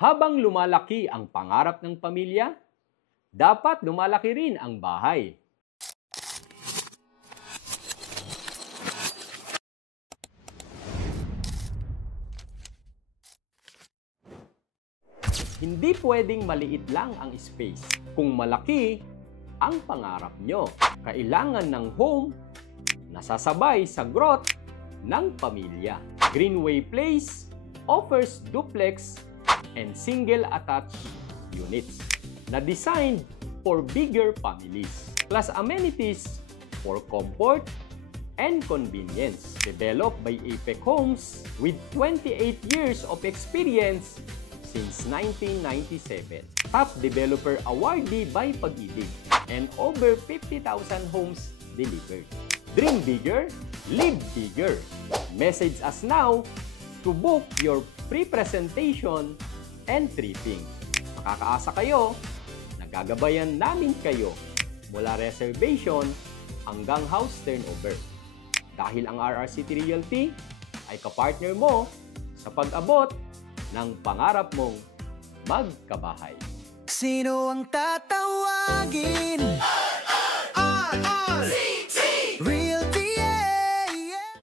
Habang lumalaki ang pangarap ng pamilya, dapat lumalaki rin ang bahay. Hindi pwedeng maliit lang ang space. Kung malaki ang pangarap nyo, kailangan ng home na sasabay sa growth ng pamilya. Greenway Place offers duplex and single attached units na designed for bigger families, plus amenities for comfort and convenience. Developed by Apex Homes with 28 years of experience since 1997. Top Developer Awardee by Pag-ibig and over 50,000 homes delivered. Dream bigger, live bigger. Message us now to book your pre-presentation and tripping. Makakaasa kayo, nagagabayan namin kayo mula reservation hanggang house turnover. Dahil ang RRCity Realty ay kapartner mo sa pag-abot ng pangarap mong magkabahay. Sino ang tatawagin?